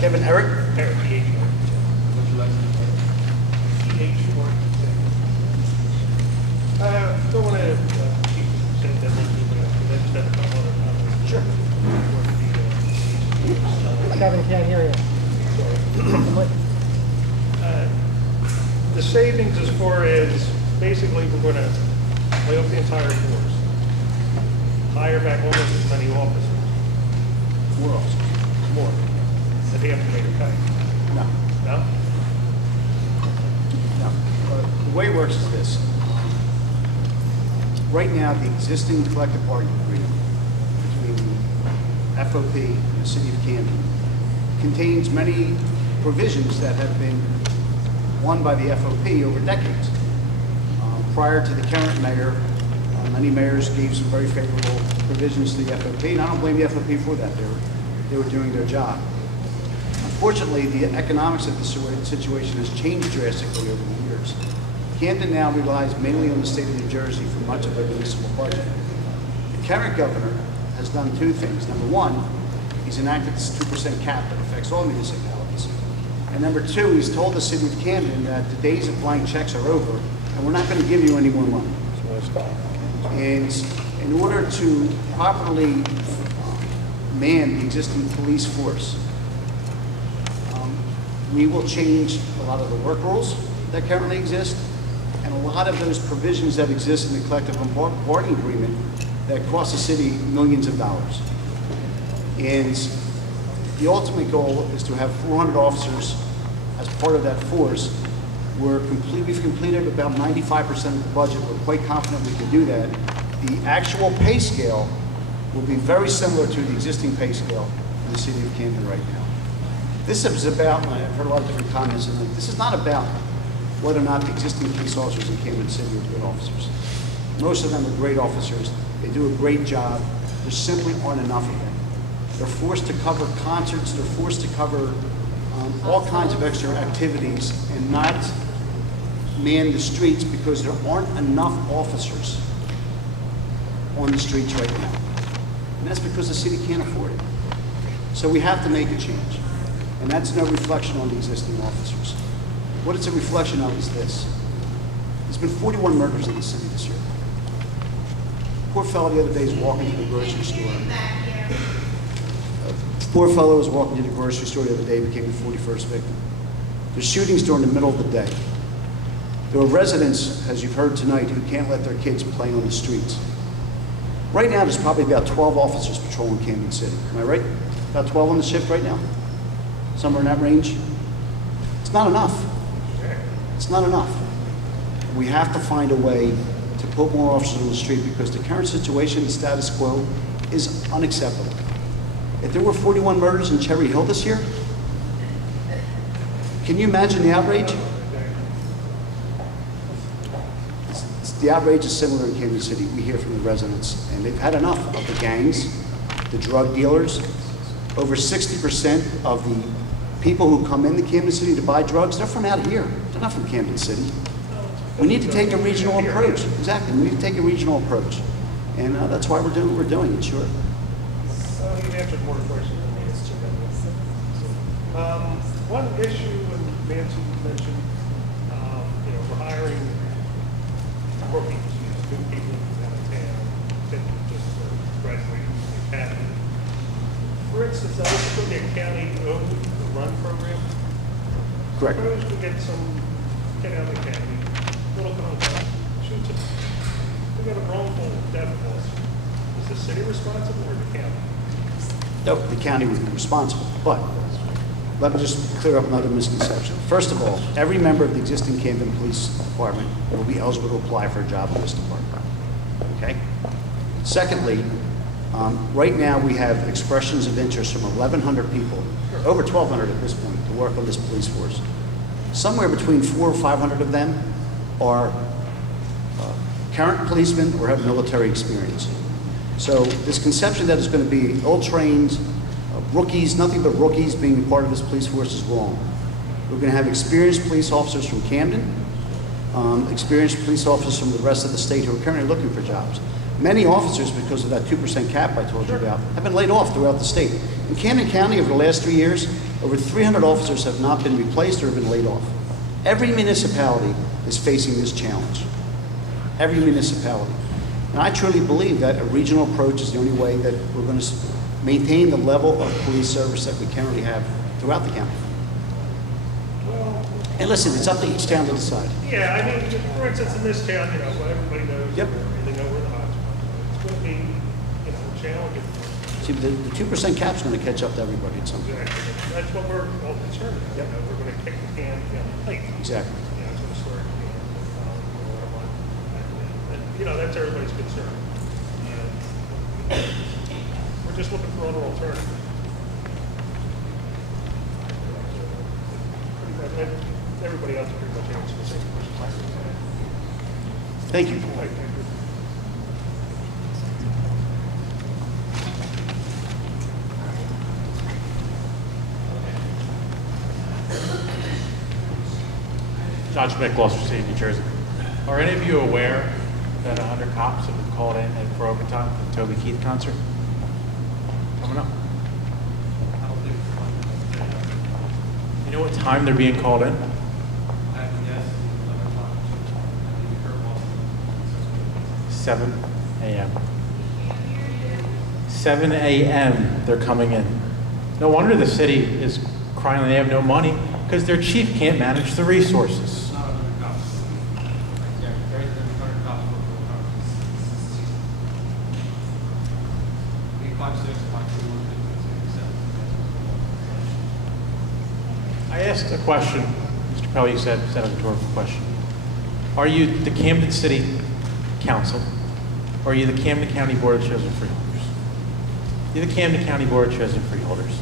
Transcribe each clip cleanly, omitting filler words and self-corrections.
Kevin, Eric? Eric, Would you like to don't want to keep saying that much, but I just have a couple other comments. Sure. Kevin can't hear you. The savings as far as basically we're going to lay off the entire force, hire back almost as many officers. More officers. More. That they have to make a cut. No. No? No. The way it works is this. Right now, the existing collective bargaining agreement between the FOP and the City of Camden contains many provisions that have been won by the FOP over decades. Prior to the current mayor, many mayors gave some very favorable provisions to the FOP, and I don't blame the FOP for that. They were doing their job. Unfortunately, the economics of the situation has changed drastically over the years. Camden now relies mainly on the state of New Jersey for much of their municipal budget. The current governor has done two things. Number one, he's enacted this 2% cap that affects all municipalities. And number two, he's told the city of Camden that the days of blank checks are over, and we're not going to give you any more money. And in order to properly man the existing police force, we will change a lot of the work rules that currently exist, and a lot of those provisions that exist in the collective bargaining agreement that cost the city millions of dollars. And the ultimate goal is to have 400 officers as part of that force. We've completed about 95% of the budget. We're quite confident we can do that. The actual pay scale will be very similar to the existing pay scale in the city of Camden right now. This is about, and I've heard a lot of different comments, and this is not about whether or not the existing police officers in Camden City are good officers. Most of them are great officers. They do a great job. There simply aren't enough of them. They're forced to cover concerts. They're forced to cover all kinds of extra activities and not man the streets because there aren't enough officers on the streets right now. And that's because the city can't afford it. So we have to make a change. And that's no reflection on the existing officers. What it's a reflection of is this. There's been 41 murders in the city this year. Poor fellow the other day is walking to the grocery store. Poor fellow was walking to the grocery store the other day, became the 41st victim. There's shootings during the middle of the day. There are residents, as you've heard tonight, who can't let their kids play on the streets. Right now, there's probably about 12 officers patrolling Camden City. Am I right? About 12 on the shift right now? Somewhere in that range? It's not enough. It's not enough. We have to find a way to put more officers on the street because the current situation, the status quo, is unacceptable. If there were 41 murders in Cherry Hill this year, can you imagine the outrage? The outrage is similar in Camden City. We hear from the residents, and they've had enough of the gangs, the drug dealers. Over 60% of the people who come into Camden City to buy drugs, they're from out here. They're not from Camden City. We need to take a regional approach. Exactly, we need to take a regional approach. And that's why we're doing what we're doing, in short. You've answered more questions than me. One issue, and Nancy mentioned, we're hiring rookies, new people out of town, that just graduated from the academy. For instance, I was looking at county-owned run program. Correct. Suppose we get some kid out of the academy, little contract, shoots it. We got a wrongful death loss. Is the city responsible or the county? No, the county would be responsible, but let me just clear up another misconception. First of all, every member of the existing Camden Police Department will be eligible to apply for a job in this department, okay? Secondly, right now we have expressions of interest from 1,100 people, over 1,200 at this point, to work on this police force. Somewhere between 400 or 500 of them are current policemen or have military experience. So this conception that is going to be ill-trained rookies, nothing but rookies being part of this police force is wrong. We're going to have experienced police officers from Camden, experienced police officers from the rest of the state who are currently looking for jobs. Many officers, because of that 2% cap I told you about, have been laid off throughout the state. In Camden County, over the last 3 years, Over 300 officers have not been replaced or have been laid off. Every municipality is facing this challenge. Every municipality. And I truly believe that a regional approach is the only way that we're going to maintain the level of police service that we currently have throughout the county. Well, And listen, it's up to each town to decide. yeah, I mean, for instance, in this town, you know, everybody knows, Yep. they know where the hotspots are. It's going to be, you know, challenging. See, the 2% cap's going to catch up to everybody at some point. Exactly. That's what we're all concerned about. Yep. You know, we're going to kick the can down the pipe. Exactly. You know, it's going to start, and, you know, that's everybody's concern. And we're just looking for other alternatives. Pretty much, everybody else pretty much answered the same question. Thank you. Thank you. John Schmidt, Gloucester City, New Jersey. Are any of you aware that 100 cops have been called in for overtime for the Toby Keith concert? Coming up. You know what time they're being called in? 7 a.m. 7 a.m. they're coming in. No wonder the city is crying they have no money, because their chief can't manage the resources. I asked a question, Mr. Pelley, you said a rhetorical question. Are you the Camden City Council, or are you the Camden County Board of Chosen Freeholders? You're the Camden County Board of Chosen Freeholders.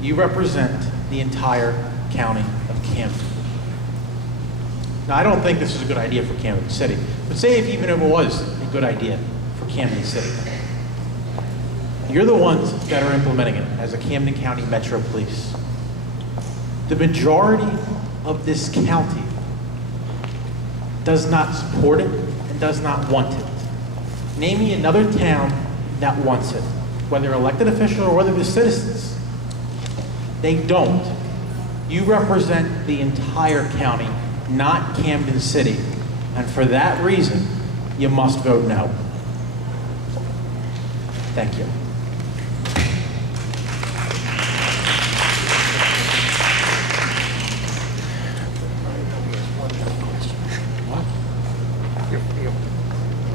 You represent the entire county of Camden. Now, I don't think this is a good idea for Camden City, but say if even if it was a good idea for Camden City, you're the ones that are implementing it as a Camden County Metro Police. The majority of this county does not support it and does not want it. Name me another town that wants it, whether elected official or whether the citizens. They don't. You represent the entire county, not Camden City, and for that reason, you must vote no. Thank you.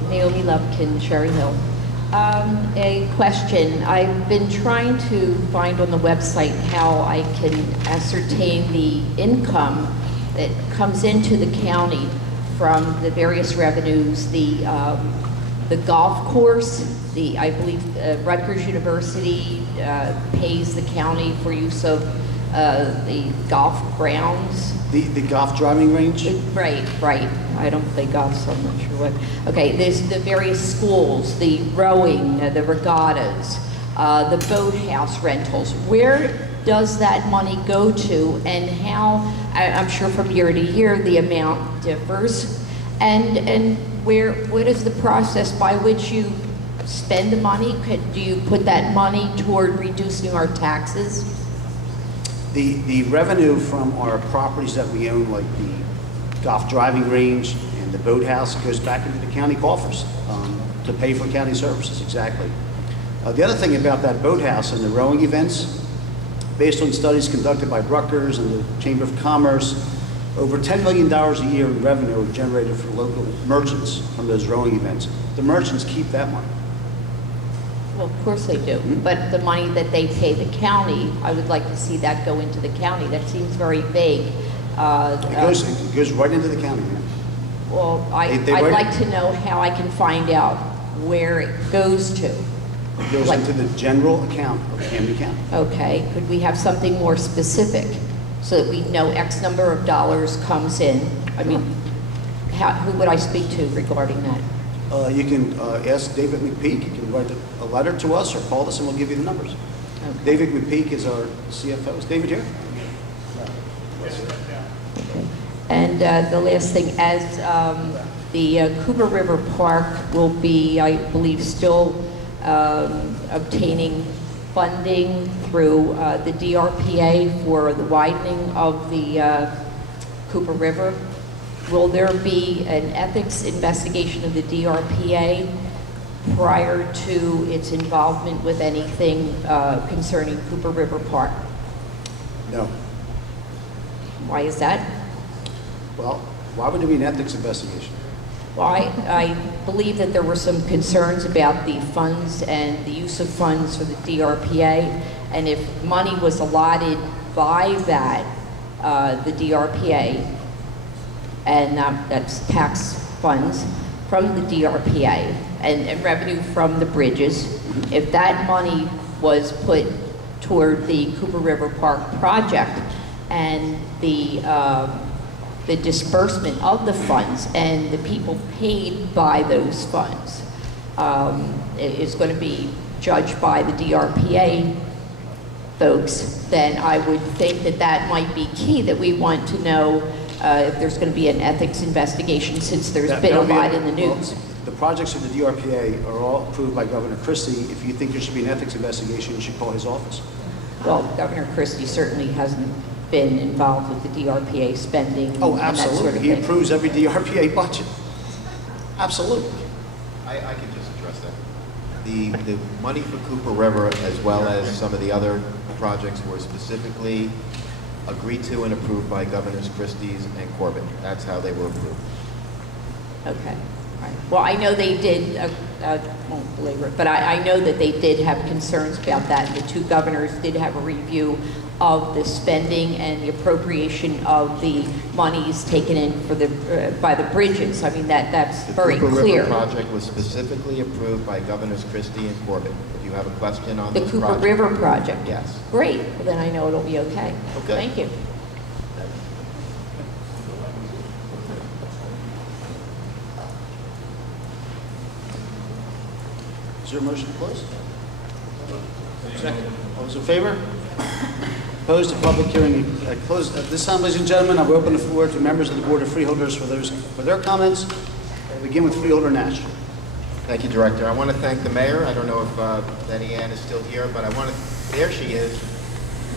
Naomi Lubkin, Cherry Hill. A question. I've been trying to find on the website how I can ascertain the income that comes into the county from the various revenues, the golf course, I believe Rutgers University pays the county for use of the golf grounds. The golf driving range? Right. I don't play golf, so I'm not sure what. Okay, there's the various schools, the rowing, the regattas, the boathouse rentals. Where does that money go to, and how, I'm sure from year to year the amount differs, and what is the process by which you spend the money? Do you put that money toward reducing our taxes? The revenue from our properties that we own, like the golf driving range and the boathouse, goes back into the county coffers to pay for county services, exactly. The other thing about that boathouse and the rowing events, based on studies conducted by Rutgers and the Chamber of Commerce, over $10 million a year in revenue are generated for local merchants from those rowing events. The merchants keep that money. Well, of course they do, but the money that they pay the county, I would like to see that go into the county. That seems very vague. It goes right into the county, man. Well, I'd write like to know how I can find out where it goes to. It goes Like- into the general account of Camden County. Okay, could we have something more specific so that we know X number of dollars comes in? I mean, who would I speak to regarding that? You can ask David McPeak. You can write a letter to us or call us and we'll give you the numbers. Okay. David McPeak is our CFO. Is David here? And the last thing, as the Cooper River Park will be, I believe, still obtaining funding through the DRPA for the widening of the Cooper River. Will there be an ethics investigation of the DRPA prior to its involvement with anything concerning Cooper River Park? No. Why is that? Well, why would there be an ethics investigation? Well, I believe that there were some concerns about the funds and the use of funds for the DRPA, and if money was allotted by that, the DRPA, and that's tax funds from the DRPA and revenue from the bridges, if that money was put toward the Cooper River Park project and the disbursement of the funds and the people paid by those funds is going to be judged by the DRPA folks, then I would think that that might be key, that we want to know if there's going to be an ethics investigation, since there's been a lot in the news. Well, the projects of the DRPA are all approved by Governor Christie. If you think there should be an ethics investigation, you should call his office. Well, Governor Christie certainly hasn't been involved with the DRPA spending Oh, and that absolutely. sort of He thing. approves every DRPA budget. Absolutely. I can just address that. The money for Cooper River, as well as some of the other projects, were specifically agreed to and approved by Governors Christie's and Corbett. That's how they were approved. Okay, all right. Well, I know they did, I won't belabor it, but I know that they did have concerns about that. The two governors did have a review of the spending and the appropriation of the monies taken in for the, by the bridges. I mean, that's very The Cooper clear. River project was specifically approved by Governors Christie and Corbett. If you have a question on The this Cooper project. River project? Yes. Great, well, then I know it'll be okay. Okay. Thank you. Is there a motion to close? Second. All those in favor? Opposed? The public hearing closed. At this time, ladies and gentlemen, I will open the floor to members of the Board of Freeholders for their comments. We'll begin with Freeholder Nash. Thank you, Director. I want to thank the mayor. I don't know if Betty Ann is still here, but there she is.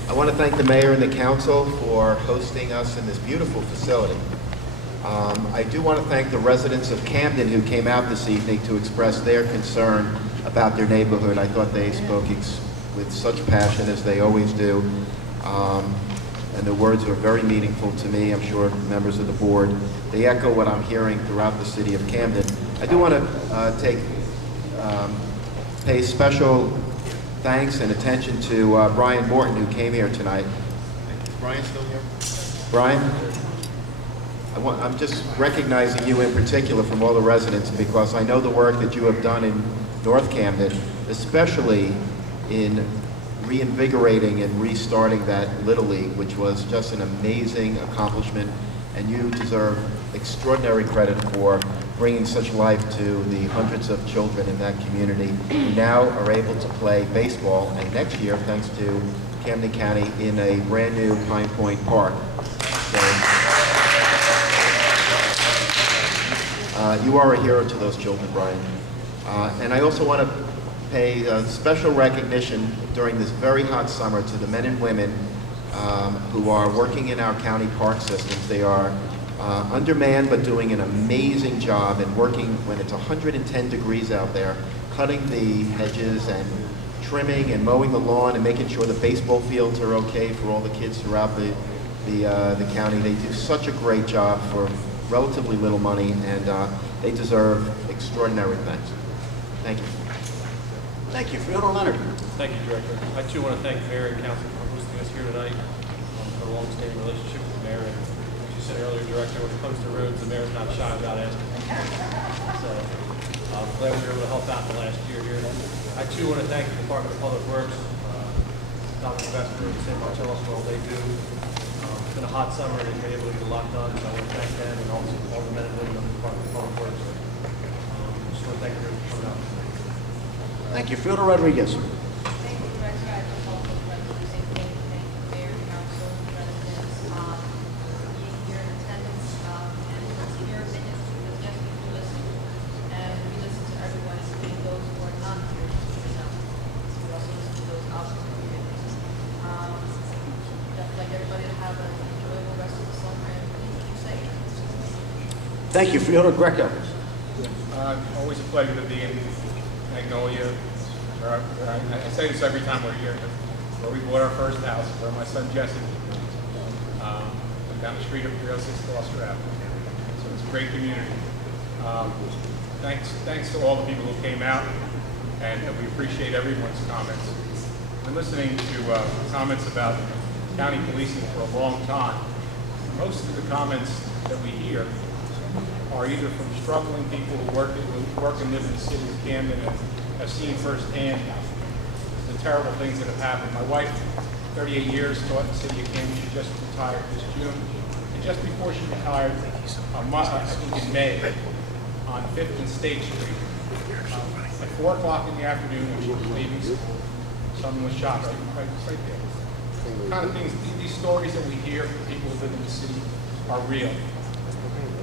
I want to thank the mayor and the council for hosting us in this beautiful facility. I do want to thank the residents of Camden who came out this evening to express their concern about their neighborhood. I thought they spoke with such passion, as they always do. And the words were very meaningful to me. I'm sure members of the board, they echo what I'm hearing throughout the city of Camden. I do want to pay special thanks and attention to Brian Morton, who came here tonight. Is Brian still here? Brian? I'm just recognizing you in particular from all the residents, because I know the work that you have done in North Camden, especially in reinvigorating and restarting that Little League, which was just an amazing accomplishment, and you deserve extraordinary credit for bringing such life to the hundreds of children in that community who now are able to play baseball, and next year, thanks to Camden County, in a brand new Pine Point Park. So, you are a hero to those children, Brian. And I also want to pay special recognition during this very hot summer to the men and women who are working in our county park systems. They are undermanned, but doing an amazing job, and working when it's 110 degrees out there, cutting the hedges and trimming and mowing the lawn and making sure the baseball fields are okay for all the kids throughout the county. They do such a great job for relatively little money, and they deserve extraordinary thanks. Thank you. Thank you. Freeholder Leonard. Thank you, Director. I too want to thank the mayor and council for hosting us here tonight, for a long-standing relationship with the mayor. And as you said earlier, Director, when it comes to roads, the mayor's not shy about asking. So I'm glad we were able to help out in the last year here. I too want to thank the Department of Public Works, Dominic Vesper and St. Marcello for all they do. It's been a hot summer and they've been able to get a lot done, so I want to thank them and also all the men and women of the Department of Public Works. Just want to thank you for coming out. Thank you. Freeholder Rodriguez. Thank you, Director. I just also want to say thank you, Mayor, Council, residents, being here in attendance, and let's hear your opinions, because yes, we do listen, and we listen to everyone, including those who are not here to listen. We also listen to those outside Thank you. Freeholder Greco. Always a pleasure to be in Magnolia. I say this every time we're here, where we bought our first house, where my son Jesse down the street of 306 Gloucester Avenue. So it's a great community. Thanks to all the people who came out, and we appreciate everyone's comments. I've been listening to comments about county policing for a long time. Most of the comments that we hear are either from struggling people who work and live in the city of Camden and have seen firsthand the terrible things that have happened. My wife, 38 years, taught in the city of Camden. She just retired this June. And just before she retired, I think in May, on 5th and State Street, at 4 o'clock in the afternoon when she was leaving school, someone was shot right there. The kind of things, these stories that we hear from people who live in the city are real.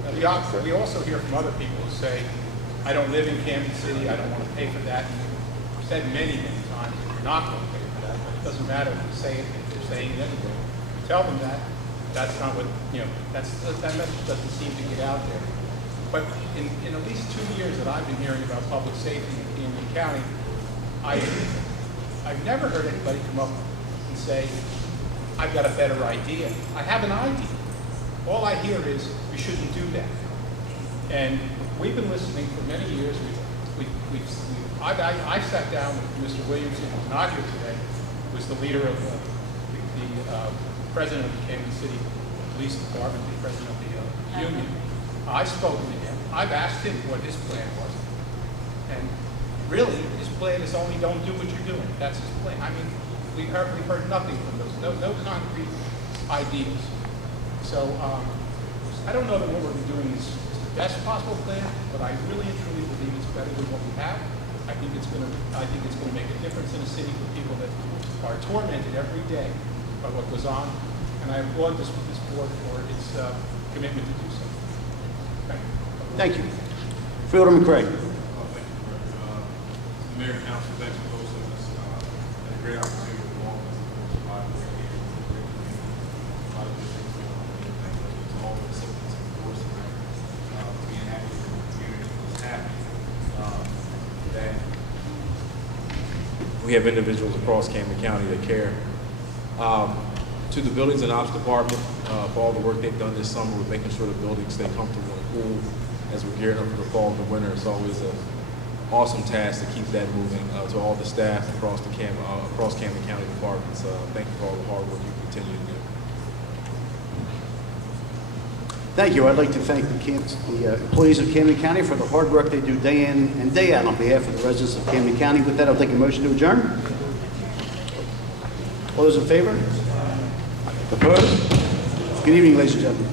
Now, we also hear from other people who say, I don't live in Camden City, I don't want to pay for that. I've said many, many times, you're not going to pay for that, but it doesn't matter if you say it, if you're saying it anyway. Tell them that. That's not what, that message doesn't seem to get out there. But in at least 2 years that I've been hearing about public safety in Camden County, I've never heard anybody come up and say, I've got a better idea. I have an idea. All I hear is, we shouldn't do that. And we've been listening for many years. I've sat down with Mr. Williamson, who's not here today, who was the leader of the president of the Camden City Police Department, the president of the union. I've spoken to him. I've asked him what his plan was. And really, his plan is only don't do what you're doing. That's his plan. I mean, we've heard nothing from those, no concrete ideas. So I don't know that what we're doing is the best possible plan, but I really and truly believe it's better than what we have. I think it's going to make a difference in a city for people that are tormented every day by what goes on. And I applaud this board for its commitment to do so. Thank you. Freeholder McCray. Thank you, Director. The Mayor and Council, thanks for hosting us. And a great opportunity to walk us through a lot of great things, a lot of good things going on. And thank you to all the recipients of the Force America, being happy for the community was happy that we have individuals across Camden County that care. To the Buildings and Ops Department, for all the work they've done this summer with making sure the buildings stay comfortable and cool as we're gearing up for the fall and the winter. It's always an awesome task to keep that moving. To all the staff across Camden County departments, thank you for all the hard work you continue to do. Thank you. I'd like to thank the employees of Camden County for the hard work they do day in and day out on behalf of the residents of Camden County. With that, I'll take a motion to adjourn. All those in favor? Opposed? Good evening, ladies and gentlemen.